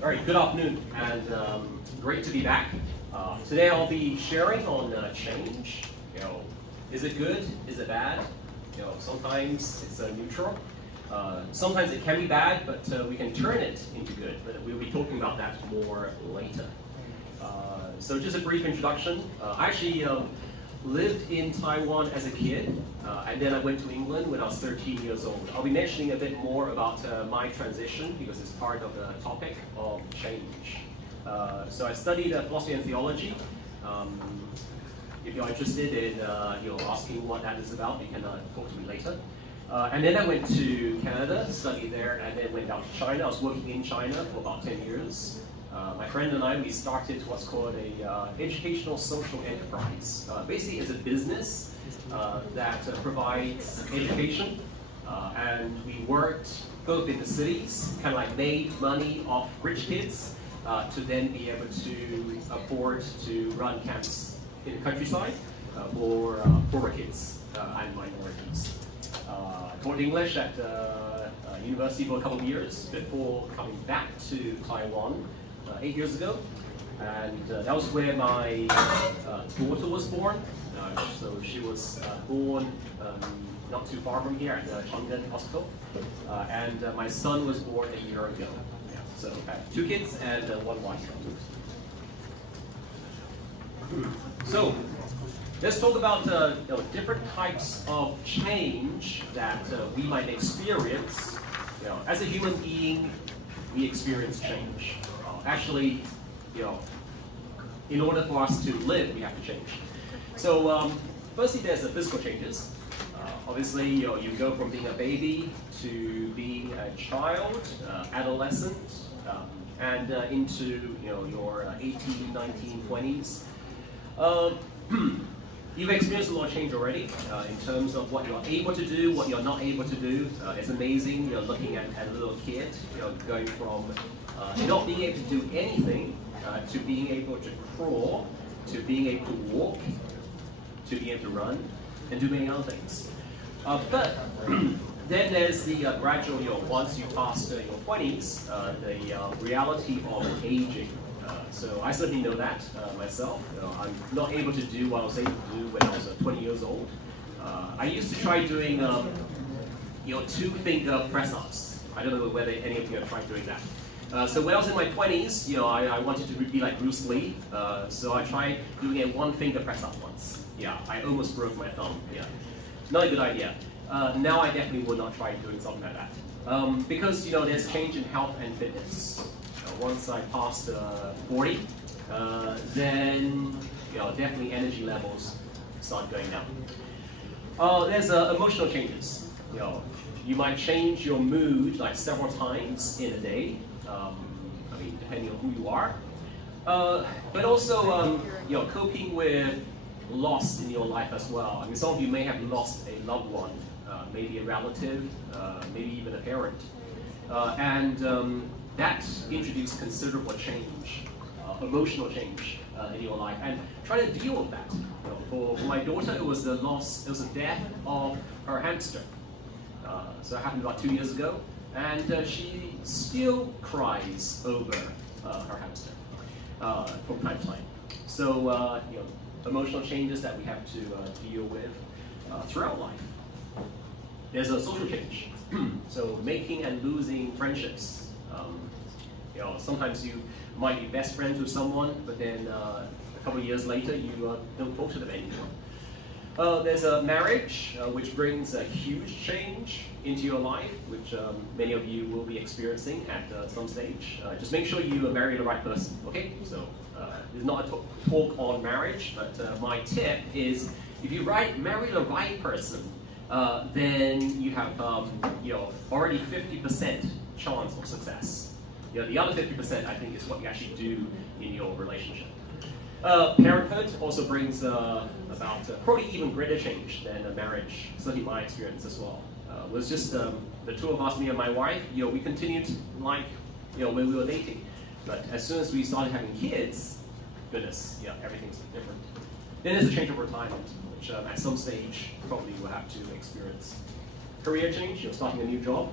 All right, good afternoon, and great to be back. Today I'll be sharing on change. Is it good? Is it bad? Sometimes it's neutral. Sometimes it can be bad, but we can turn it into good. But we'll be talking about that more later. So just a brief introduction. I actually lived in Taiwan as a kid, and then I went to England when I was 13 years old. I'll be mentioning a bit more about my transition because it's part of the topic of change. So I studied philosophy and theology. If you're interested in asking what that is about, you can talk to me later. And then I went to Canada, studied there, and then went down to China. I was working in China for about 10 years. My friend and I, we started what's called a educational social enterprise. Basically, it's a business that provides education, and we worked both in the cities, kind of like made money off rich kids, to then be able to afford to run camps in the countryside for poorer kids and minorities. I taught English at university for a couple of years before coming back to Taiwan 8 years ago, and that was where my daughter was born. So she was born not too far from here at the Chongden Hospital, and my son was born a year ago. Yeah, so I have 2 kids and 1 wife. So let's talk about different types of change that we might experience. As a human being, we experience change. Actually, in order for us to live, we have to change. So, firstly, there's the physical changes. Obviously, you go from being a baby to being a child, adolescent, and into your 18, 19, 20s. You've experienced a lot of change already in terms of what you're able to do, what you're not able to do. It's amazing. You're looking at a little kid, going from not being able to do anything to being able to crawl, to being able to walk, to being able to run, and do many other things. But then there's the gradual, once you pass your 20s, the reality of aging. So I certainly know that myself. I'm not able to do what I was able to do when I was 20 years old. I used to try doing 2-finger press-ups. I don't know whether any of you have tried doing that. So when I was in my 20s, I wanted to be like Bruce Lee. So I tried doing a 1-finger press-up once. Yeah, I almost broke my thumb. Yeah, not a good idea. Now I definitely would not try doing something like that. Because there's change in health and fitness. Once I passed 40, then definitely energy levels start going down. There's emotional changes. You might change your mood like several times in a day. Depending on who you are. But also, coping with loss in your life as well. Some of you may have lost a loved one, maybe a relative, maybe even a parent, and that introduced considerable change, emotional change in your life, and try to deal with that. For my daughter, it was the death of her hamster. So it happened about 2 years ago, and she still cries over her hamster from time to time. So emotional changes that we have to deal with throughout life. There's a social change. So making and losing friendships. Sometimes you might be best friends with someone, but then a couple of years later you don't talk to them anymore. There's a marriage, which brings a huge change into your life, which many of you will be experiencing at some stage. Just make sure you marry the right person, okay? So it's not a talk on marriage, but my tip is if you marry the right person, then you have already 50% chance of success. The other 50%, I think, is what you actually do in your relationship. Parenthood also brings about probably even greater change than a marriage, certainly my experience as well. It was just the 2 of us, me and my wife, we continued like, when we were dating. But as soon as we started having kids, goodness, everything's different. Then there's a change of retirement, which at some stage probably you will have to experience. Career change, starting a new job,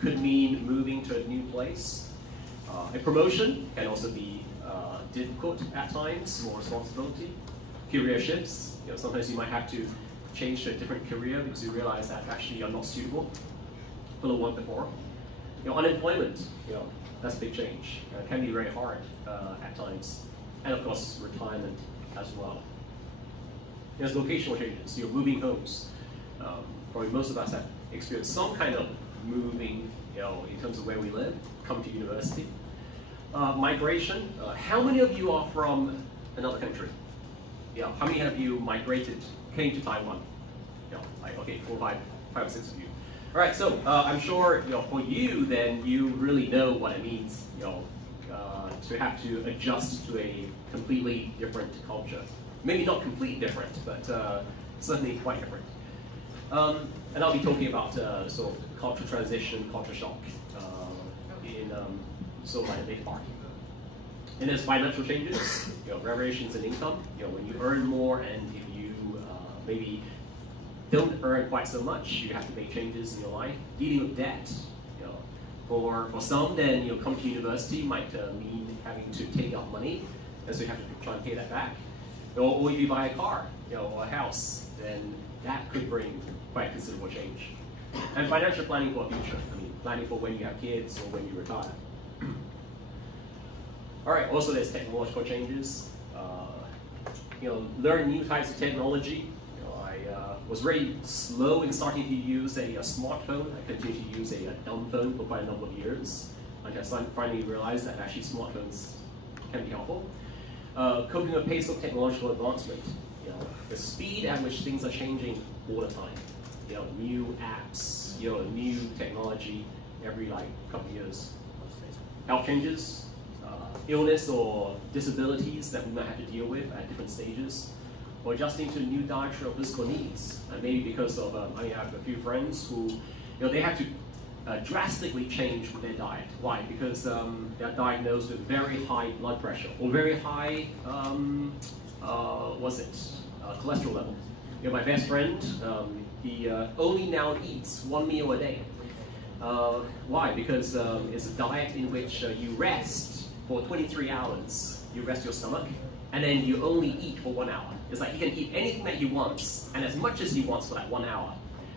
could mean moving to a new place. A promotion can also be difficult at times, more responsibility. Career shifts, sometimes you might have to change to a different career because you realize that actually you're not suitable for the one before. Unemployment, that's a big change. It can be very hard at times. And of course, retirement as well. There's locational changes, moving homes. Probably most of us have experienced some kind of moving, in terms of where we live, come to university. Migration, how many of you are from another country? How many of you migrated, came to Taiwan? Okay, 4, 5, 5 or 6 of you. All right, so I'm sure for you, then you really know what it means, to have to adjust to a completely different culture. Maybe not completely different, but certainly quite different. And I'll be talking about sort of cultural transition, culture shock in sort of like a big part. And there's financial changes, variations in income. When you earn more, and if you maybe don't earn quite so much, you have to make changes in your life. Dealing with debt, for some, then come to university might mean having to take out money, and so you have to try and pay that back. Or if you buy a car, or a house, then that could bring quite considerable change. And financial planning for the future. Planning for when you have kids or when you retire. All right, also there's technological changes. Learn new types of technology. I was very slow in starting to use a smartphone. I continued to use a dumb phone for quite a number of years until I finally realized that actually smartphones can be helpful. Coping with the pace of technological advancement. The speed at which things are changing all the time. New apps, new technology every couple of years. Health changes, illness or disabilities that we might have to deal with at different stages, or adjusting to new dietary or physical needs. And maybe because of, I have a few friends who, they have to drastically change their diet. Why? Because they're diagnosed with very high blood pressure or very high, cholesterol level. My best friend, he only now eats 1 meal a day. Why? Because it's a diet in which you rest for 23 hours. You rest your stomach, and then you only eat for 1 hour. It's like he can eat anything that he wants, and as much as he wants for that 1 hour.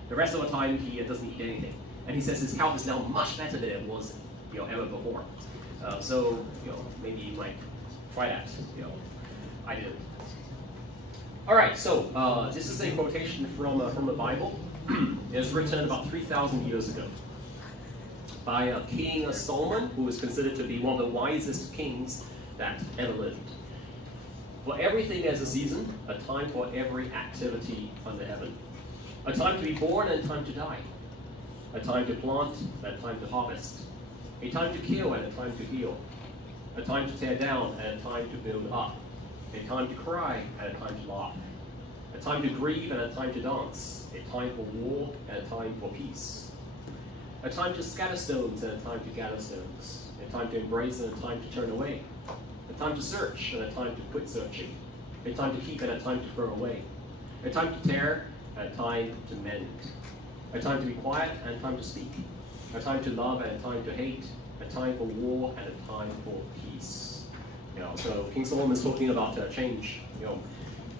The rest of the time, he doesn't eat anything. And he says his health is now much better than it was, ever before. So, maybe you might try that. I didn't. All right, so this is a quotation from the Bible. It was written about 3,000 years ago by King Solomon, who is considered to be one of the wisest kings that ever lived. For everything there's a season, a time for every activity under heaven. A time to be born and a time to die. A time to plant and a time to harvest. A time to kill and a time to heal. A time to tear down and a time to build up. A time to cry and a time to laugh. A time to grieve and a time to dance. A time for war and a time for peace. A time to scatter stones and a time to gather stones. A time to embrace and a time to turn away. A time to search and a time to quit searching. A time to keep and a time to throw away. A time to tear and a time to mend. A time to be quiet and a time to speak. A time to love and a time to hate. A time for war and a time for peace. So King Solomon is talking about change.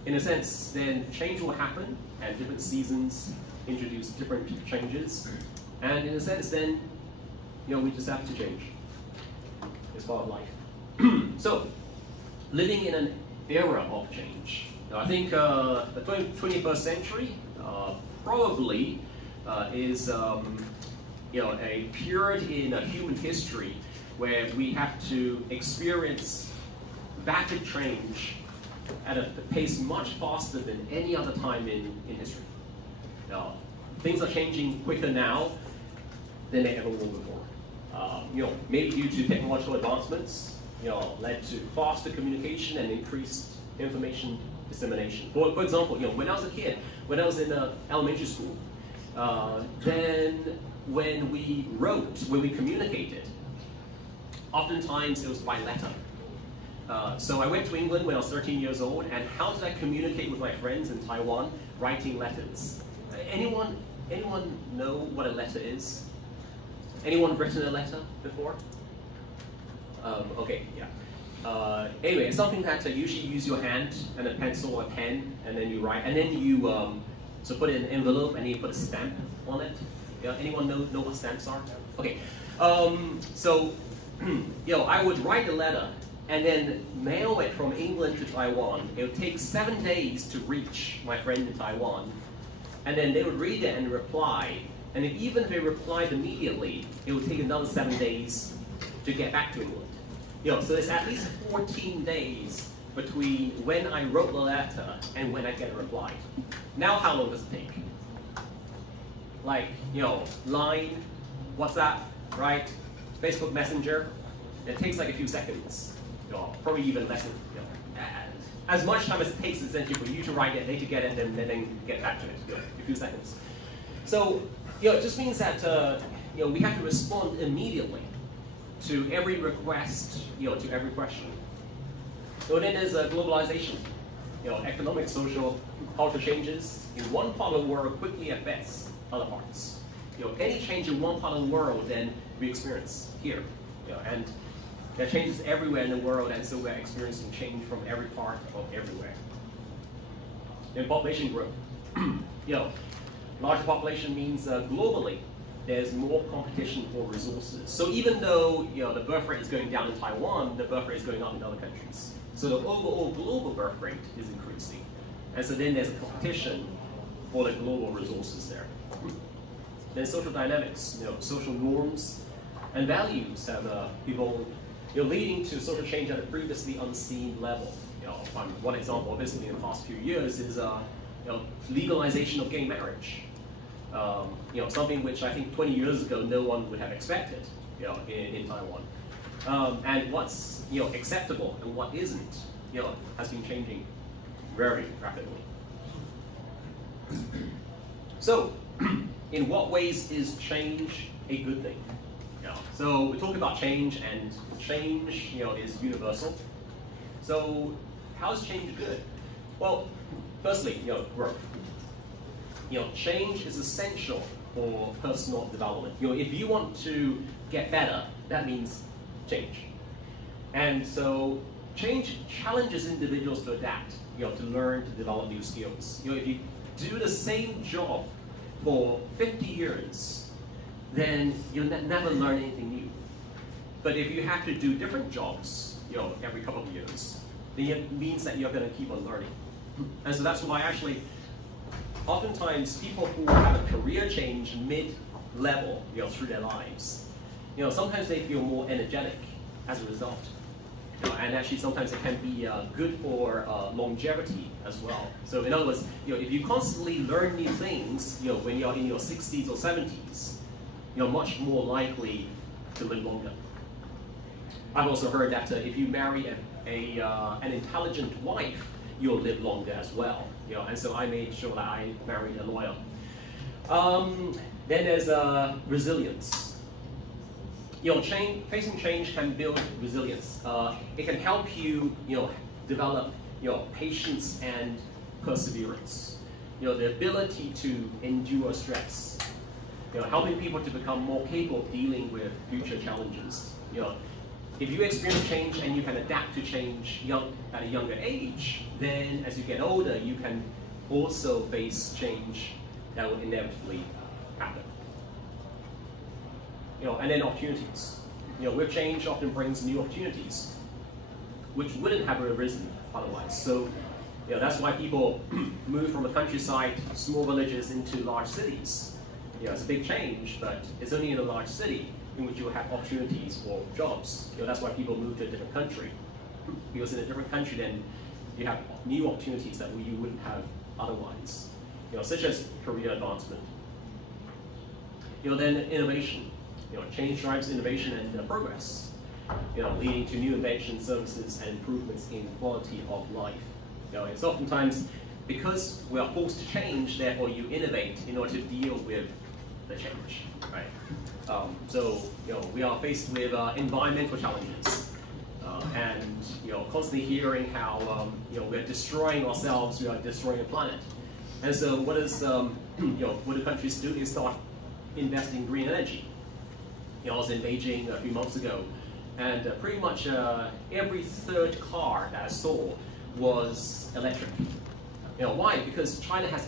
In a sense, then change will happen, and different seasons introduce different changes. And in a sense, then, we just have to change. It's part of life. So, living in an era of change. Now, I think the 21st century probably is a period in human history where we have to experience rapid change at a pace much faster than any other time in history. Things are changing quicker now than they ever were before. Maybe due to technological advancements, led to faster communication and increased information dissemination. For example, when I was a kid, when I was in elementary school, then when we wrote, when we communicated, oftentimes it was by letter. So I went to England when I was 13 years old, and how did I communicate with my friends in Taiwan? Writing letters. Anyone know what a letter is? Anyone written a letter before? Okay, yeah. Anyway, it's something that usually you use your hand and a pencil or a pen, and then you write, and then you so put it in an envelope and then you put a stamp on it. Yeah, anyone know what stamps are? Okay, so I would write a letter and then mail it from England to Taiwan. It would take 7 days to reach my friend in Taiwan, and then they would read it and reply. And even if they replied immediately, it would take another 7 days to get back to England. So there's at least 14 days between when I wrote the letter and when I get a reply. Now how long does it take? Like, Line, WhatsApp, right? Facebook Messenger, it takes like a few seconds. Probably even less than, as much time as it takes essentially for you to write it, they to get it, and then get back to it, a few seconds. So, it just means that, we have to respond immediately to every request, to every question. So then there's globalization. Economic, social, cultural changes in one part of the world quickly affects other parts. Any change in one part of the world, then we experience here. And there are changes everywhere in the world, and so we're experiencing change from every part of everywhere. Then population growth. Larger population means globally there's more competition for resources. So even though the birth rate is going down in Taiwan, the birth rate is going up in other countries. So the overall global birth rate is increasing. And so then there's a competition for the global resources there. Then social dynamics, social norms and values have evolved, leading to social change at a previously unseen level. One example, obviously, in the past few years is legalization of gay marriage. Something which I think 20 years ago no one would have expected, in Taiwan. And what's acceptable and what isn't, has been changing very rapidly. So, in what ways is change a good thing? So we talk about change, and change, is universal. So how is change good? Well, firstly, growth. Change is essential for personal development. If you want to get better, that means change. And so change challenges individuals to adapt, to learn, to develop new skills. If you do the same job for 50 years, then you'll never learn anything new. But if you have to do different jobs, every couple of years, then it means that you're going to keep on learning. And so that's why actually, oftentimes people who have a career change mid-level, through their lives, sometimes they feel more energetic as a result. And actually sometimes it can be good for longevity as well. So in other words, if you constantly learn new things, when you're in your 60s or 70s, you're much more likely to live longer. I've also heard that if you marry an intelligent wife, you'll live longer as well. And so I made sure that I married a lawyer. Then there's resilience. Facing change can build resilience. It can help you, develop, patience and perseverance. The ability to endure stress. Helping people to become more capable of dealing with future challenges. If you experience change and you can adapt to change at a younger age, then as you get older, you can also face change that will inevitably happen. And then opportunities. With change often brings new opportunities, which wouldn't have arisen otherwise. So, that's why people move from the countryside, small villages, into large cities. It's a big change, but it's only in a large city in which you will have opportunities for jobs. That's why people move to a different country. Because in a different country, then you have new opportunities that you wouldn't have otherwise. Such as career advancement. Then innovation. Change drives innovation and progress. Leading to new inventions, services, and improvements in quality of life. It's oftentimes because we are forced to change, therefore you innovate in order to deal with the change, right? So, we are faced with environmental challenges, and constantly hearing how we're destroying ourselves, we are destroying the planet. And so, what do countries do? They start investing in green energy. I was in Beijing a few months ago, And pretty much every third car that I saw was electric. Why? Because China has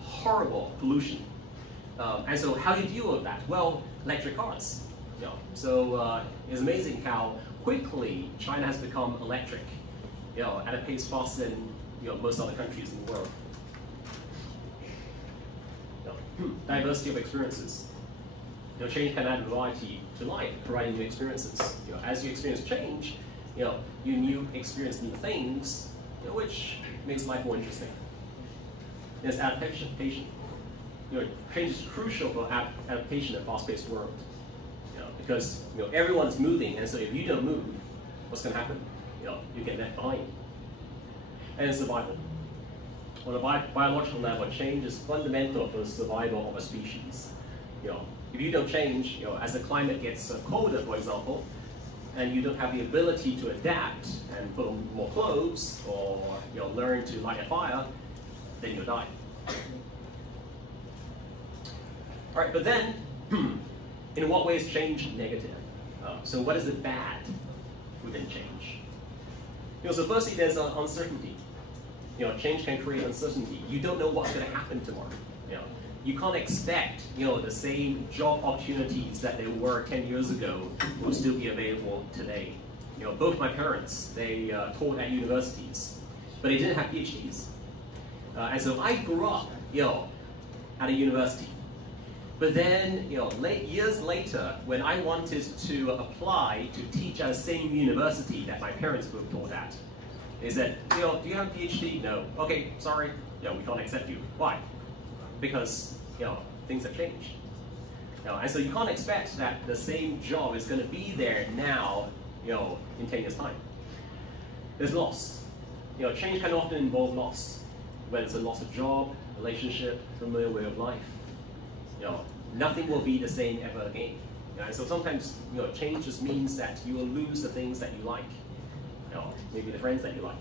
horrible pollution. And so how do you deal with that? Well, electric cars. So it's amazing how quickly China has become electric, at a pace faster than most other countries in the world. Diversity of experiences. Change can add variety to life, providing new experiences. As you experience change, you experience new things, which makes life more interesting. There's adaptation. Change is crucial for adaptation in a fast-paced world. Because everyone's moving, and so if you don't move, what's going to happen? You get left behind. And survival. On a biological level, change is fundamental for the survival of a species. If you don't change, as the climate gets colder, for example, and you don't have the ability to adapt and put on more clothes or learn to light a fire, then you'll die. All right, but then, in what way is change negative? So what is the bad within change? So firstly, there's uncertainty. Change can create uncertainty. You don't know what's going to happen tomorrow. You can't expect, the same job opportunities that there were 10 years ago will still be available today. Both my parents, they taught at universities, but they didn't have PhDs. And so I grew up, at a university. But then, years later, when I wanted to apply to teach at the same university that my parents both taught at, they said, do you have a PhD? No. Okay, sorry, we can't accept you. Why? Because, things have changed. And so you can't expect that the same job is going to be there now, in 10 years' time. There's loss. Change can often involve loss, whether it's a loss of job, relationship, familiar way of life. Nothing will be the same ever again. And so sometimes, change just means that you will lose the things that you like. Maybe the friends that you like.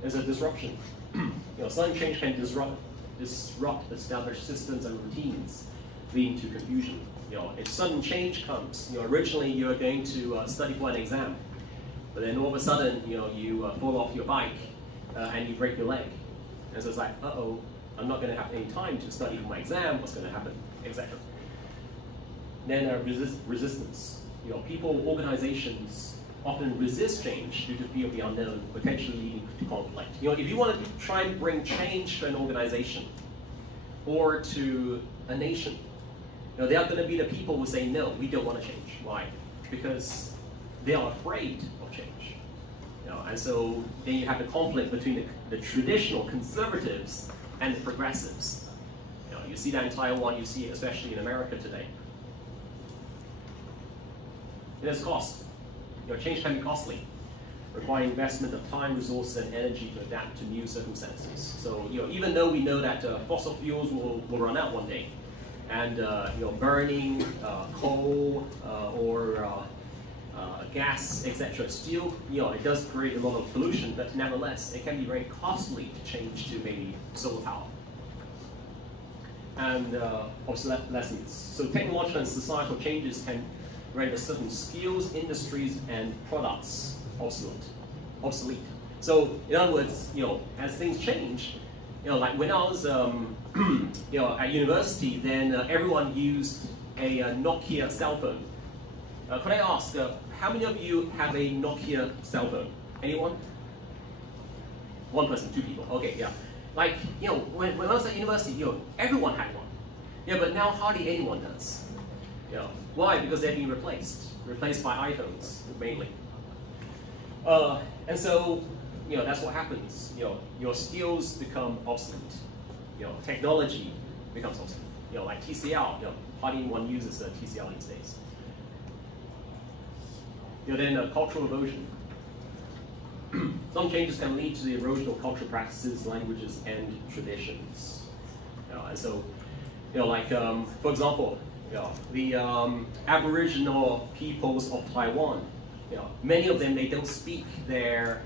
There's a disruption. Sudden change can disrupt established systems and routines, leading to confusion. If sudden change comes, originally you're going to study for an exam, but then all of a sudden, you fall off your bike and you break your leg. And so it's like, uh-oh, I'm not going to have any time to study for my exam, what's going to happen, etc. Then resistance. People, organizations often resist change due to fear of the unknown, potentially leading to conflict. If you want to try and bring change to an organization or to a nation, there are going to be the people who say, no, we don't want to change. Why? Because they are afraid of change. And so then you have the conflict between the traditional conservatives and the progressives. You see that in Taiwan, you see it especially in America today. There's cost. Change can be costly, requiring investment of time, resources, and energy to adapt to new circumstances. So, even though we know that fossil fuels will run out one day, and burning coal or gas, etc., still, it does create a lot of pollution, but nevertheless, it can be very costly to change to maybe solar power. And obsolescence. So technological and societal changes can render certain skills, industries, and products obsolete. So in other words, as things change, like when I was at university, then everyone used a Nokia cell phone. Could I ask, how many of you have a Nokia cell phone? Anyone? One person, two people. Okay, yeah. Like, when I was at university, everyone had one. But now hardly anyone does. Why? Because they're being replaced by iPhones mainly. And so, that's what happens. Your skills become obsolete. Technology becomes obsolete. Like TCL. Hardly anyone uses TCL these days. Then cultural erosion. Some changes can lead to the erosion of cultural practices, languages, and traditions. And so, for example, the Aboriginal peoples of Taiwan, many of them, they don't speak their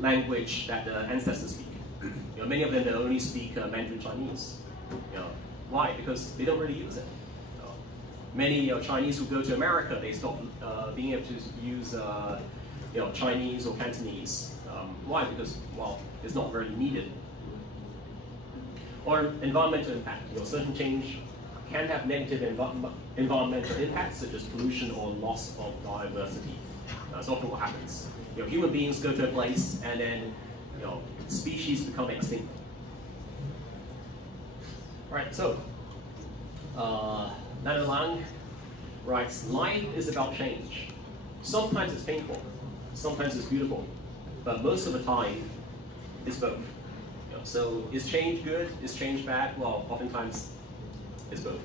language that the ancestors speak. Many of them, they only speak Mandarin Chinese. Why? Because they don't really use it. many Chinese who go to America, they stop being able to use Chinese or Cantonese. Why? Because, well, it's not very needed. Or environmental impact. Certain change can have negative environmental impacts, such as pollution or loss of biodiversity. That's often what happens. Human beings go to a place, and then species become extinct. Right. So, Nana Lang writes, life is about change. Sometimes it's painful, sometimes it's beautiful, but most of the time, it's both. So is change good? Is change bad? Well, oftentimes, it's both.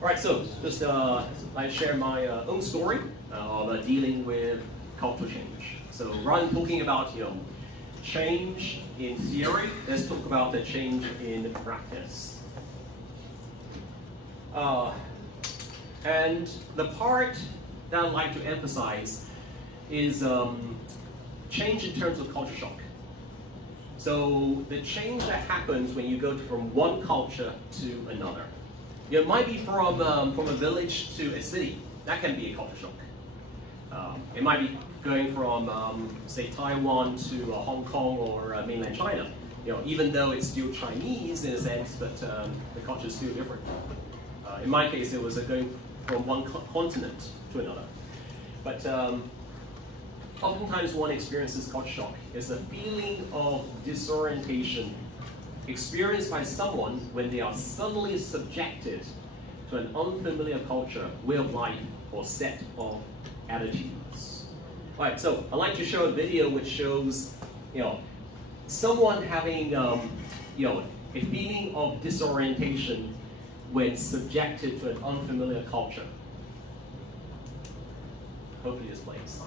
All right, so just I share my own story of dealing with cultural change. So rather than talking about change in theory, let's talk about the change in practice. And the part that I'd like to emphasize is change in terms of culture shock. So the change that happens when you go from one culture to another. It might be from a village to a city. That can be a culture shock. It might be going from, say, Taiwan to Hong Kong or mainland China. Even though it's still Chinese in a sense, but the culture is still different. In my case, it was going from one continent to another. But oftentimes one experiences culture shock. It's a feeling of disorientation experienced by someone when they are suddenly subjected to an unfamiliar culture, way of life, or set of attitudes. All right, so I'd like to show a video which shows, someone having, a feeling of disorientation when subjected to an unfamiliar culture. Hopefully this plays.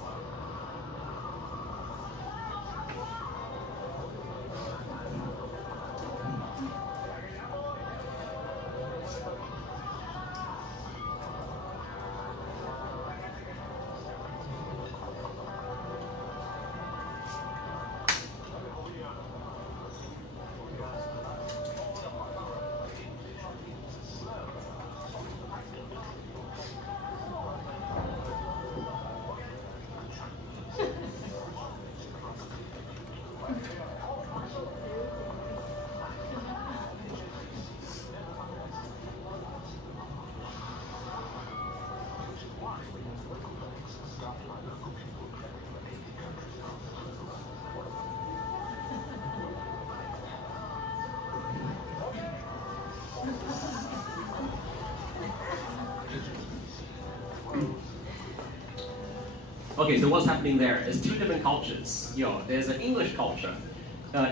Okay, so what's happening there is two different cultures. There's an English culture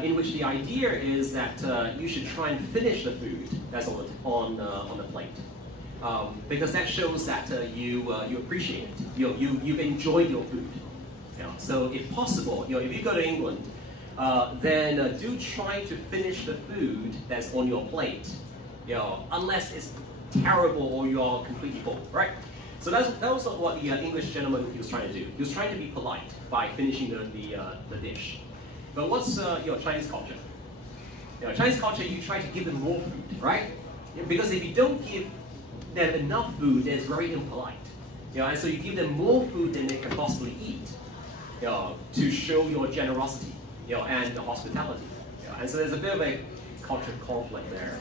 in which the idea is that you should try and finish the food that's on the plate, because that shows that you appreciate it. You've enjoyed your food. So if possible, if you go to England, then do try to finish the food that's on your plate. Unless it's terrible or you're completely full, right? So that was what the English gentleman he was trying to do. He was trying to be polite by finishing the dish. But what's Chinese culture? Chinese culture, you try to give them more food, right? Because if you don't give them enough food, then it's very impolite. And so you give them more food than they can possibly eat, to show your generosity, and the hospitality. And so there's a bit of a cultural conflict there.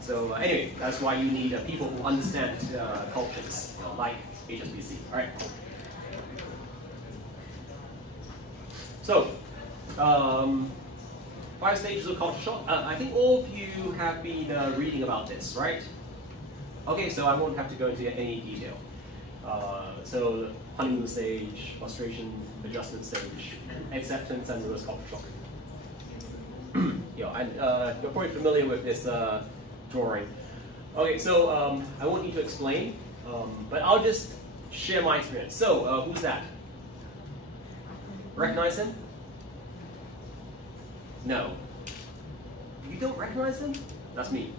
So anyway, that's why you need people who understand cultures, like HSBC. All right. So, 5 stages of culture shock. I think all of you have been reading about this, right? Okay, so I won't have to go into any detail. So, honeymoon stage, frustration, adjustment stage, acceptance, and reverse culture shock. You're probably familiar with this drawing. Okay, so I won't need to explain, but I'll just share my experience. So, who's that? Recognize him? No. You don't recognize him? That's me.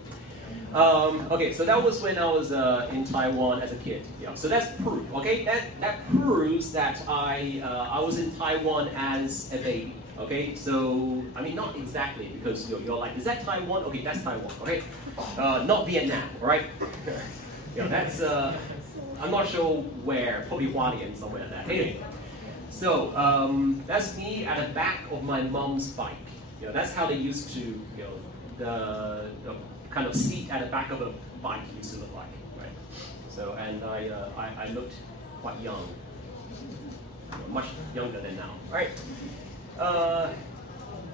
Okay, so that was when I was in Taiwan as a kid. So that's proof. Okay, that proves that I was in Taiwan as a baby. Okay, so I mean not exactly because you're like, is that Taiwan? Okay, that's Taiwan. Okay, not Vietnam. All right. Yeah, that's I'm not sure where. Probably Hualien, somewhere like that. Anyway, so that's me at the back of my mom's bike. That's how they used to, the kind of seat at the back of a bike used to look like, right? So, and I looked quite young, much younger than now. All right.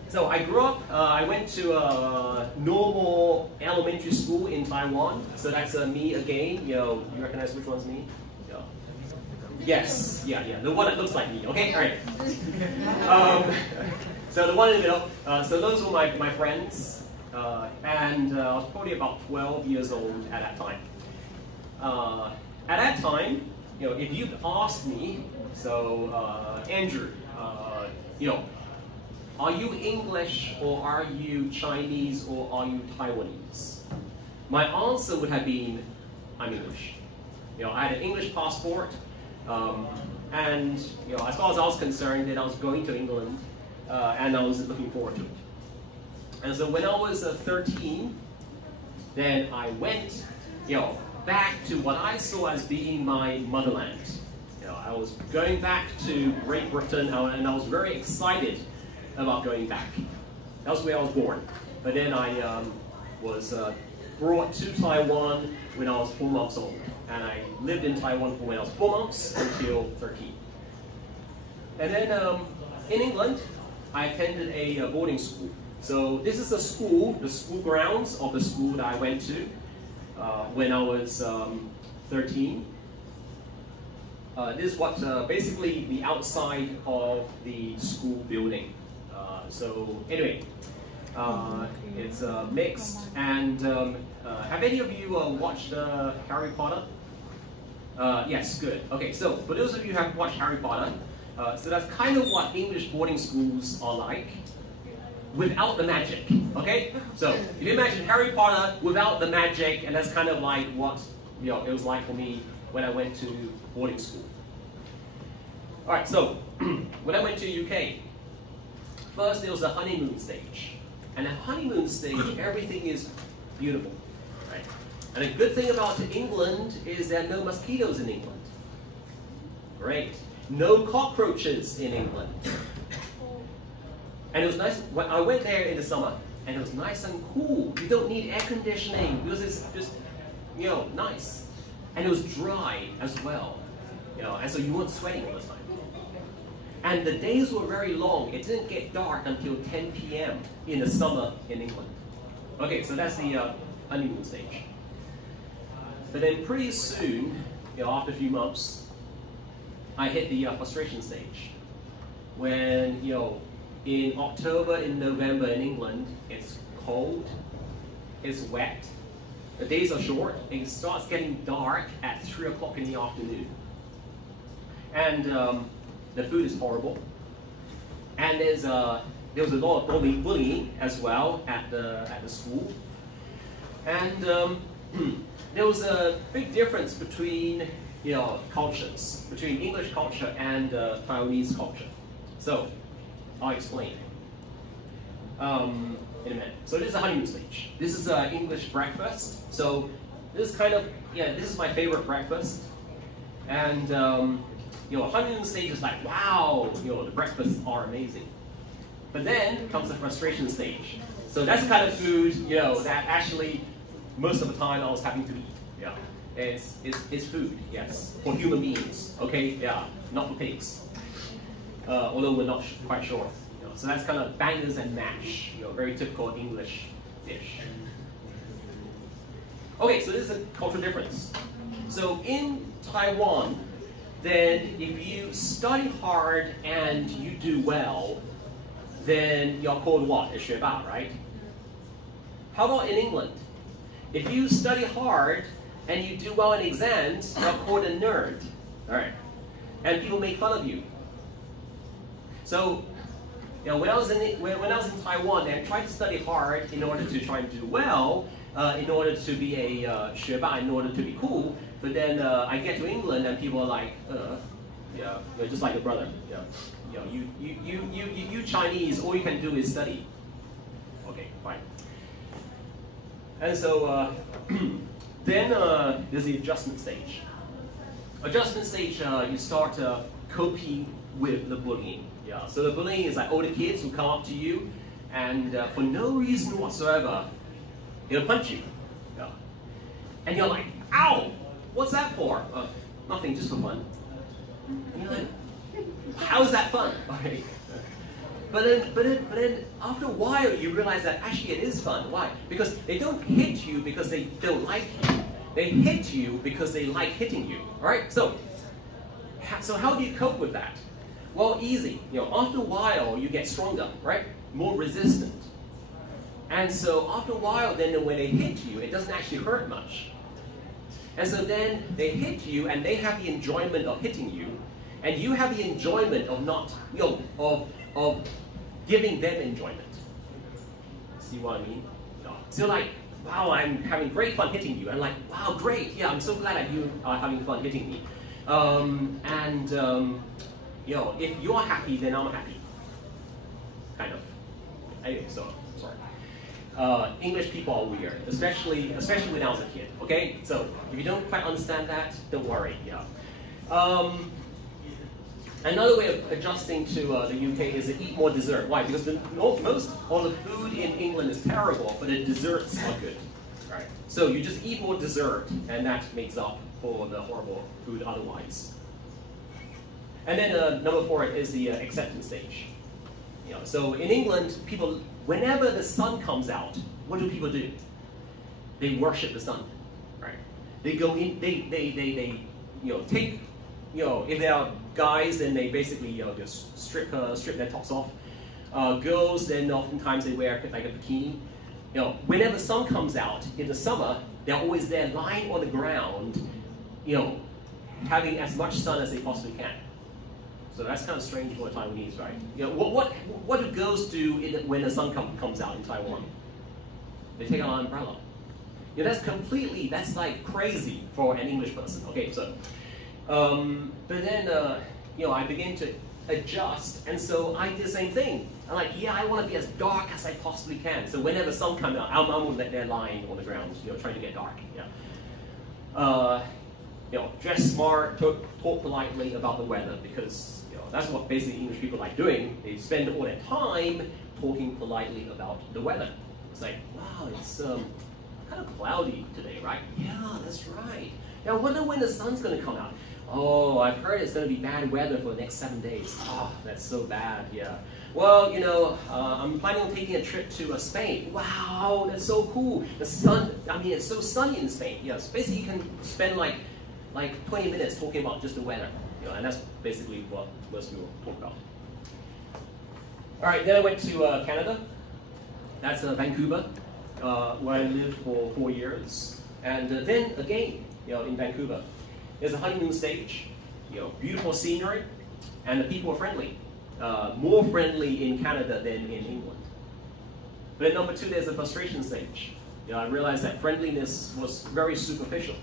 So I grew up, I went to a normal elementary school in Taiwan. So that's me again. You recognize which one's me? Yeah. Yes, yeah, the one that looks like me. Okay, all right. So the one in the middle. So those were my friends, and I was probably about 12 years old at that time. At that time, if you'd asked me, so Andrew, are you English or are you Chinese or are you Taiwanese? My answer would have been, I'm English. I had an English passport, and as far as I was concerned, that I was going to England, and I was looking forward to it. And so when I was 13, then I went, back to what I saw as being my motherland. I was going back to Great Britain, and I was very excited about going back. That was where I was born. But then I was brought to Taiwan when I was 4 months old. And I lived in Taiwan from when I was 4 months until 13. And then in England, I attended a boarding school. So this is the school grounds of the school that I went to when I was 13. This is what basically the outside of the school building. So anyway, it's mixed. And have any of you watched Harry Potter? Yes, good. Okay, so for those of you who have watched Harry Potter, so that's kind of what English boarding schools are like, without the magic. Okay, so if you imagine Harry Potter without the magic, and that's kind of like what it was like for me when I went to boarding school. All right, so when I went to UK. First, there was a honeymoon stage. And at honeymoon stage, everything is beautiful. Right? And a good thing about England is there are no mosquitoes in England. Great. No cockroaches in England. And it was nice. When I went there in the summer, and it was nice and cool. You don't need air conditioning because it's just, nice. And it was dry as well. And so you weren't sweating all the time. And the days were very long. It didn't get dark until 10 p.m. in the summer in England. Okay, so that's the honeymoon stage. But then pretty soon, after a few months, I hit the frustration stage. When, in October, in November in England, it's cold, it's wet, the days are short, and it starts getting dark at 3 o'clock in the afternoon. And the food is horrible, and there was a lot of bullying as well at the school, and there was a big difference between cultures, between English culture and Taiwanese culture. So I'll explain in a minute. So this is the honeymoon stage. This is English breakfast. So this is kind of this is my favorite breakfast, and honeymoon stage is like, wow, the breakfasts are amazing. But then comes the frustration stage. So that's the kind of food, that actually most of the time I was having to eat. Yeah, it's food, yes, for human beings. Okay, yeah, not for pigs. Although we're not quite sure. So that's kind of bangers and mash, very typical English dish. Okay, so this is a cultural difference. So in Taiwan, then if you study hard and you do well, then you're called what? A 学霸, right? How about in England? If you study hard and you do well in exams, you're called a nerd. All right. And people make fun of you. So, when I was in Taiwan, I tried to study hard in order to try and do well, in order to be a 学霸, in order to be cool. But then I get to England and people are like, you're just like your brother. Yeah. You know, you Chinese, all you can do is study. Okay, fine. And so then there's the adjustment stage. Adjustment stage, you start coping with the bullying. Yeah. So the bullying is like older kids who come up to you, and for no reason whatsoever, they'll punch you. Yeah. And you're like, ow! What's that for? Nothing, just for fun. And you're like, how is that fun? Okay. But then after a while you realize that actually it is fun. Why? Because they don't hit you because they don't like you. They hit you because they like hitting you. Alright? So how do you cope with that? Well, easy. You know, after a while you get stronger, right? More resistant. And so after a while then when they hit you, it doesn't actually hurt much. And so then they hit you and they have the enjoyment of hitting you, and you have the enjoyment of not, you know, of giving them enjoyment. See what I mean? So like, wow, I'm having great fun hitting you. And like, wow, great, yeah, I'm so glad that you are having fun hitting me. You know, if you're happy, then I'm happy. Kind of. Anyway, so, sorry. English people are weird, especially when I was a kid, okay? So, if you don't quite understand that, don't worry, yeah. Another way of adjusting to the UK is to eat more dessert. Why? Because most all the food in England is terrible, but the desserts are good. Right? So you just eat more dessert, and that makes up for the horrible food otherwise. And then number 4 is the acceptance stage. You know, so in England, people, whenever the sun comes out, what do people do? They worship the sun. Right? They go in. They you know, take, you know, if they are guys, then they basically, you know, just strip their tops off. Girls, then oftentimes they wear like a bikini. You know, whenever the sun comes out in the summer, they're always there lying on the ground, you know, having as much sun as they possibly can. So that's kind of strange for a Taiwanese, right? You know, what do girls do when the sun comes out in Taiwan? They take out an umbrella. You know, that's like crazy for an English person. Okay, so. But then, you know, I began to adjust, and so I did the same thing. I'm like, yeah, I want to be as dark as I possibly can. So whenever the sun comes out, I'm there lying on the ground, you know, trying to get dark. Yeah. You know, dress smart, talk politely about the weather, because you know that's what basically English people like doing. They spend all their time talking politely about the weather. It's like, wow, it's kind of cloudy today, right? Yeah, that's right. Now, I wonder when the sun's going to come out. Oh, I've heard it's going to be bad weather for the next 7 days. Oh, that's so bad, yeah. Well, you know, I'm planning on taking a trip to Spain. Wow, that's so cool. The sun, I mean, it's so sunny in Spain. Yes, basically you can spend like 20 minutes talking about just the weather. You know, and that's basically what most people talk about. All right, then I went to Canada. That's Vancouver, where I lived for 4 years. And then again, you know, in Vancouver, there's a honeymoon stage, you know, beautiful scenery, and the people are friendly. More friendly in Canada than in England. But at number 2, there's a frustration stage. You know, I realized that friendliness was very superficial.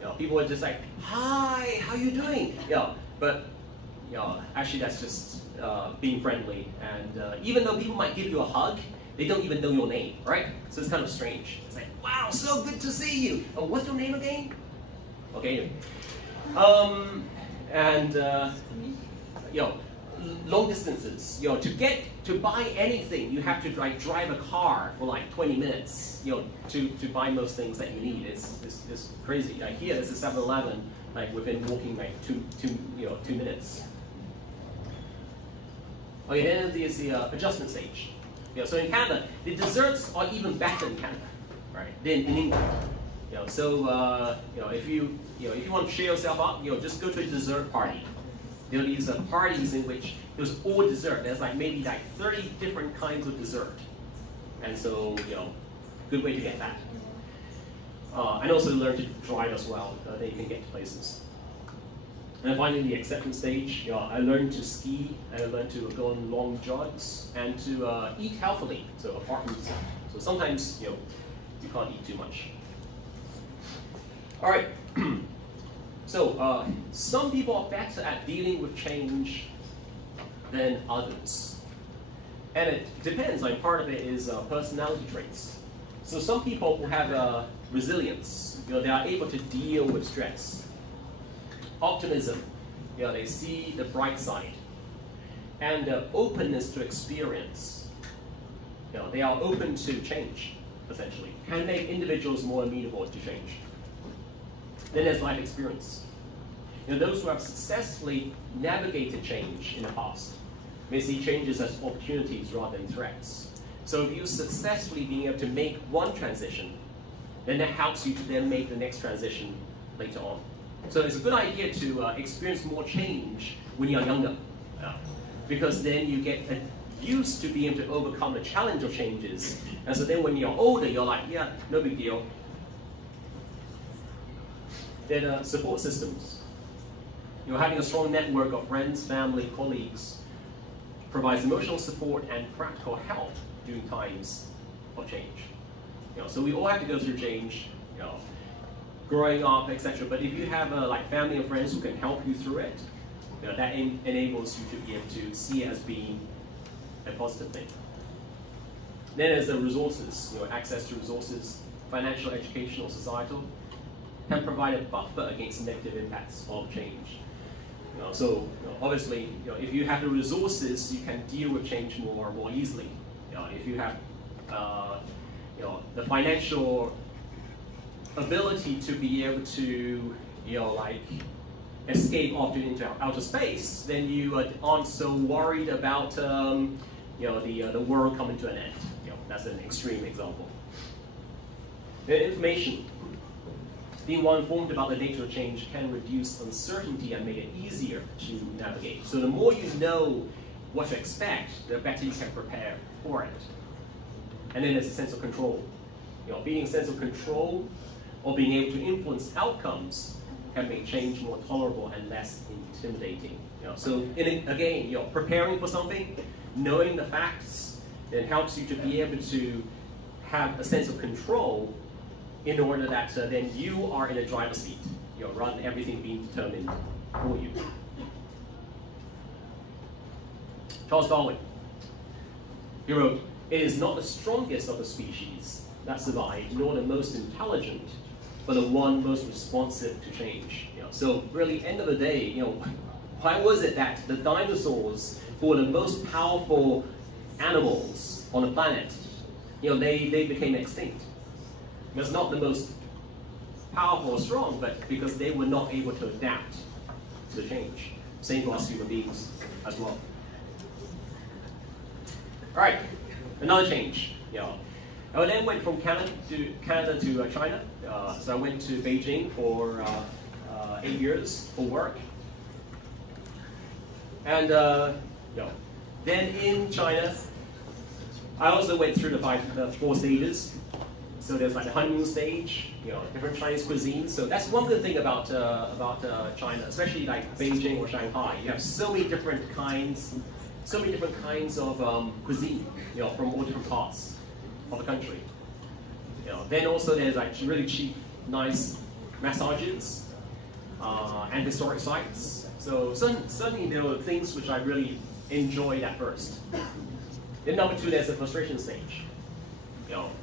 You know, people were just like, hi, how you doing? You know, but you know, actually that's just being friendly. And even though people might give you a hug, they don't even know your name, right? So it's kind of strange. It's like, wow, so good to see you. Oh, what's your name again? Okay. You know, long distances. You know, to buy anything, you have to like drive a car for like 20 minutes. You know, to buy most things that you need. It's crazy. Like here, it's a 7-Eleven, like within walking like 2 minutes. Okay, then there's the adjustment stage. You know, so in Canada, the desserts are even better in Canada, right, than in England. You know, so you know, if you want to cheer yourself up, you know, just go to a dessert party. There are these parties in which there's all dessert. There's like maybe like 30 different kinds of dessert, and so you know, good way to get that. And also learn to drive as well. Then you can get to places. And then finally, the acceptance stage. You know, I learned to ski, and I learned to go on long jogs, and to eat healthily. So apart from dessert. So sometimes, you know, you can't eat too much. All right. So some people are better at dealing with change than others. And it depends, like part of it is personality traits. So some people who have resilience, they are able to deal with stress. Optimism, they see the bright side. And openness to experience. They are open to change, essentially, can make individuals more amenable to change. Then there's life experience. Those who have successfully navigated change in the past may see changes as opportunities rather than threats. So if you successfully being able to make one transition, then that helps you to then make the next transition later on. So it's a good idea to experience more change when you're younger, because then you get used to being able to overcome the challenge of changes. And so then when you're older, you're like, yeah, no big deal. Then support systems. Having a strong network of friends, family, colleagues provides emotional support and practical help during times of change. So we all have to go through change, growing up, etc. But if you have like family and friends who can help you through it, that enables you to be able to see it as being a positive thing. Then there's the resources, access to resources, financial, educational, societal, can provide a buffer against negative impacts of change. So obviously, if you have the resources, you can deal with change more easily. If you have the financial ability to be able to like escape off into outer space, then you aren't so worried about the world coming to an end. That's an extreme example. Then information. Being well informed about the nature of change can reduce uncertainty and make it easier to navigate. So the more you know what to expect, the better you can prepare for it. And then there's a sense of control. Being a sense of control or being able to influence outcomes can make change more tolerable and less intimidating. So again, preparing for something, knowing the facts, then helps you to be able to have a sense of control in order that then you are in a driver's seat, rather than everything being determined for you. Charles Darwin, he wrote, "It is not the strongest of the species that survive, nor the most intelligent, but the one most responsive to change." So really, end of the day, why was it that the dinosaurs, who were the most powerful animals on the planet, they became extinct? It's not the most powerful or strong, but because they were not able to adapt to the change. Same for us human beings as well. All right, another change. I then went from Canada to China. So I went to Beijing for 8 years for work. And then in China, I also went through the 4 stages. So there's like the honeymoon stage, different Chinese cuisines. So that's one good thing about China, especially like Beijing or Shanghai. You have so many different kinds of cuisine, from all different parts of the country. Then also there's like really cheap, nice massages and historic sites. So certainly there were things which I really enjoyed at first. Then number 2, there's the frustration stage.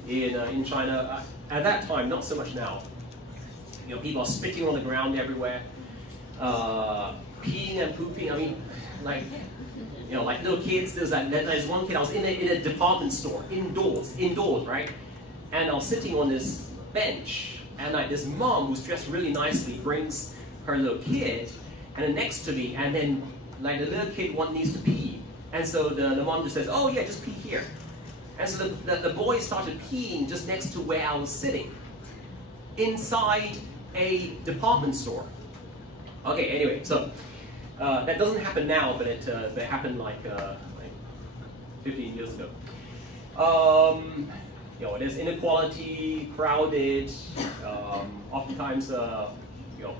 In China, at that time, not so much now. People are spitting on the ground everywhere, peeing and pooping. I mean, like little kids. There's one kid. I was in a department store, indoors, right? And I was sitting on this bench, and like this mom who's dressed really nicely brings her little kid, and then next to me, and then like the little kid needs to pee, and so the mom just says, "Oh yeah, just pee here." And so the boy started peeing just next to where I was sitting, inside a department store. Okay, anyway, so that doesn't happen now, but it happened like 15 years ago. There's inequality, crowded, oftentimes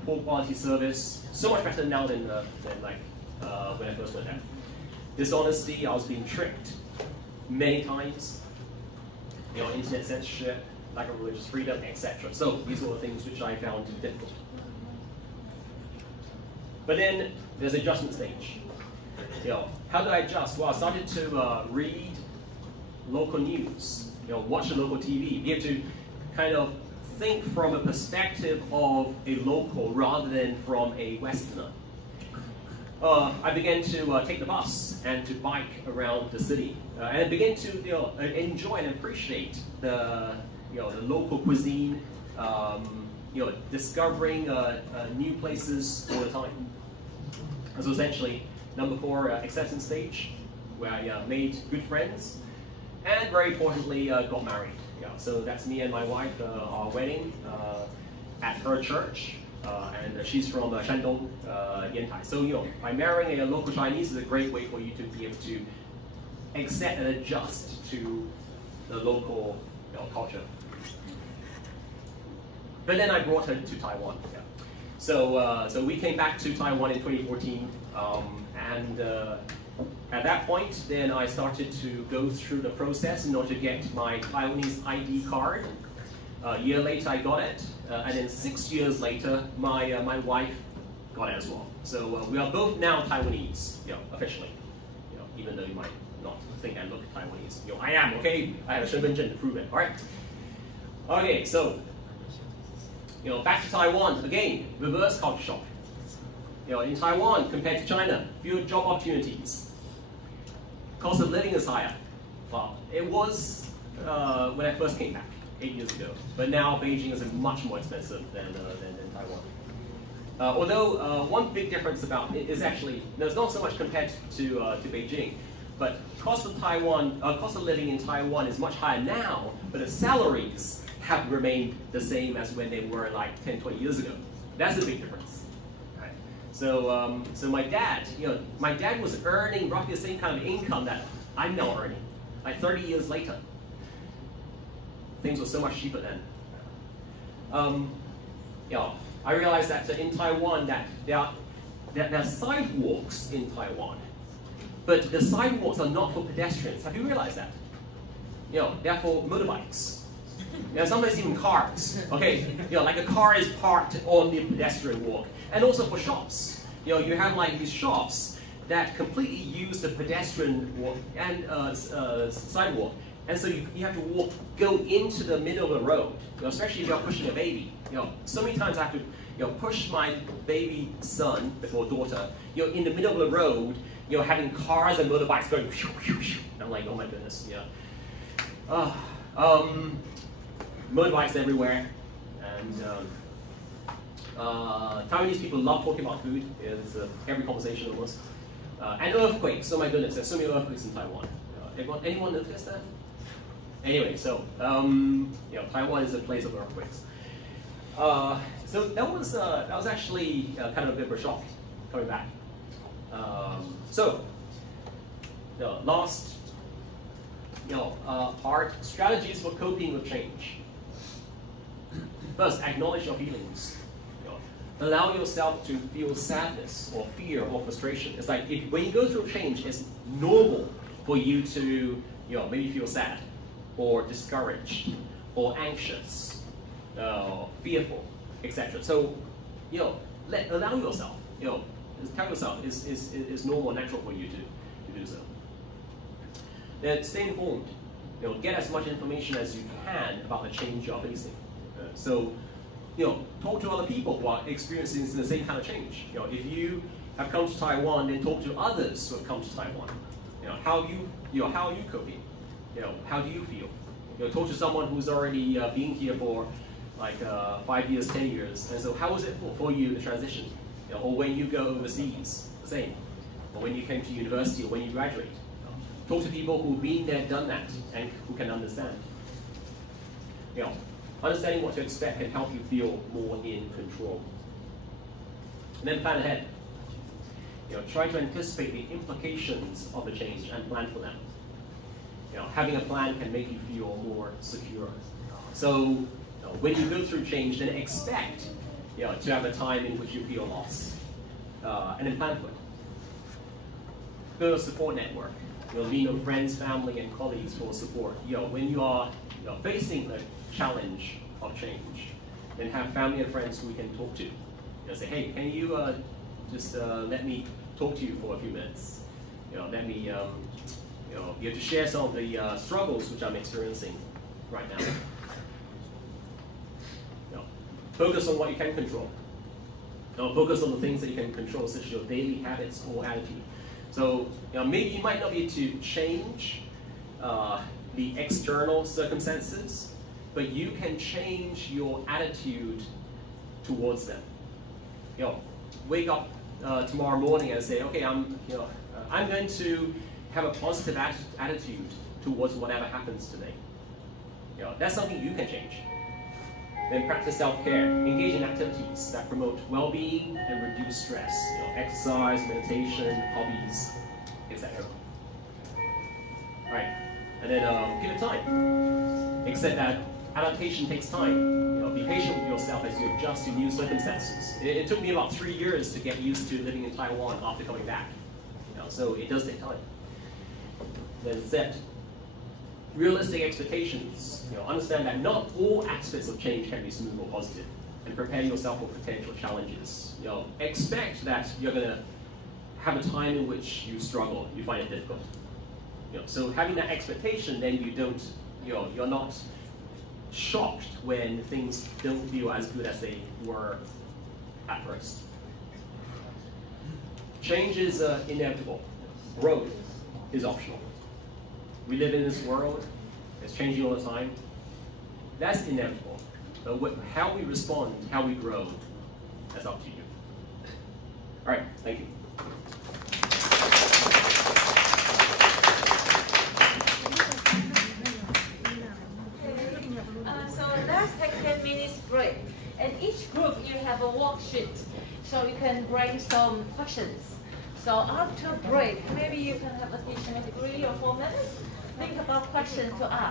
poor quality service. So much better now than when I first went there. Dishonesty, I was being tricked many times. Internet censorship, lack of religious freedom, etc. So these are the things which I found difficult. But then there's adjustment stage. How did I adjust? Well, I started to read local news, watch the local TV, be able to kind of think from a perspective of a local rather than from a Westerner. I began to take the bus and to bike around the city, and I began to enjoy and appreciate the local cuisine, discovering new places all the time. So essentially, number 4, acceptance stage, where I made good friends, and very importantly, got married. So that's me and my wife, our wedding at her church. And she's from Shandong, Yantai. So, by marrying a local Chinese is a great way for you to be able to accept and adjust to the local culture. But then I brought her to Taiwan. So we came back to Taiwan in 2014, and at that point, then I started to go through the process in order to get my Taiwanese ID card. A year later, I got it, and then 6 years later, my wife got it as well. So we are both now Taiwanese, officially. Even though you might not think I look Taiwanese, I am. Okay, I have a 身份证 to prove it. All right. Okay, so back to Taiwan again. Reverse culture shock. In Taiwan compared to China, fewer job opportunities. Cost of living is higher. Well, it was when I first came back 8 years ago, but now Beijing is much more expensive than Taiwan. Although one big difference about it is actually there's not so much compared to Beijing, but cost of living in Taiwan is much higher now, but the salaries have remained the same as when they were like 10, 20 years ago. That's a big difference. Right? So my dad was earning roughly the same kind of income that I'm now earning, like 30 years later. Things were so much cheaper then. I realized that in Taiwan that there are sidewalks in Taiwan, but the sidewalks are not for pedestrians. Have you realized that? They're for motorbikes. Sometimes even cars. Okay, like a car is parked on the pedestrian walk, and also for shops. You have like these shops that completely use the pedestrian walk and sidewalk. And so you have to go into the middle of the road, especially if you're pushing a baby. So many times I have to push my baby son or daughter, in the middle of the road, having cars and motorbikes going. I'm like, oh my goodness, motorbikes everywhere, and Taiwanese people love talking about food. It's every conversation almost. And earthquakes. Oh my goodness, there's so many earthquakes in Taiwan. Anyone notice that? Anyway, so Taiwan is a place of earthquakes. So that was actually kind of a bit of a shock coming back. So the last part: strategies for coping with change. First, acknowledge your feelings. Allow yourself to feel sadness or fear or frustration. It's like when you go through change, it's normal for you to maybe feel sad, or discouraged, or anxious, fearful, etc. So, allow yourself, tell yourself it's normal and natural for you to do so. Then stay informed. Get as much information as you can about the change you're facing. So, talk to other people who are experiencing the same kind of change. If you have come to Taiwan, then talk to others who have come to Taiwan. How are you coping? How do you feel? Talk to someone who's already been here for like 5 years, 10 years, and so how was it for you, the transition? Or when you go overseas, the same. Or when you came to university, or when you graduate. Talk to people who've been there, done that, and who can understand. Understanding what to expect can help you feel more in control. And then plan ahead. Try to anticipate the implications of the change and plan for them. Having a plan can make you feel more secure. So when you go through change, then expect to have a time in which you feel lost, and then plan for it. Build a support network. Lean on friends, family, and colleagues for support. When you are facing the challenge of change, then have family and friends who we can talk to. Say, hey, can you just let me talk to you for a few minutes? let me be able to share some of the struggles which I'm experiencing right now. Focus on what you can control. Focus on the things that you can control, such as your daily habits or attitude. So maybe you might not be able to change the external circumstances, but you can change your attitude towards them. Wake up tomorrow morning and say, okay, I'm going to have a positive attitude towards whatever happens today. That's something you can change. Then practice self-care. Engage in activities that promote well-being and reduce stress. Exercise, meditation, hobbies, etc. Right. And then give it time. Accept that adaptation takes time. Be patient with yourself as you adjust to new circumstances. It took me about 3 years to get used to living in Taiwan after coming back. So it does take time. Then set realistic expectations. Understand that not all aspects of change can be smooth or positive, and prepare yourself for potential challenges. Expect that you're going to have a time in which you struggle, you find it difficult. So having that expectation, then you don't, you're not shocked when things don't feel as good as they were at first. Change is inevitable. Growth is optional. We live in this world, it's changing all the time. That's inevitable. But how we respond, how we grow, that's up to you. All right, thank you. So let's take 10 minutes break. And each group, you have a worksheet, so you can brainstorm questions. So after break, maybe you can have additional 3 or 4 minutes. Think about questions to ask.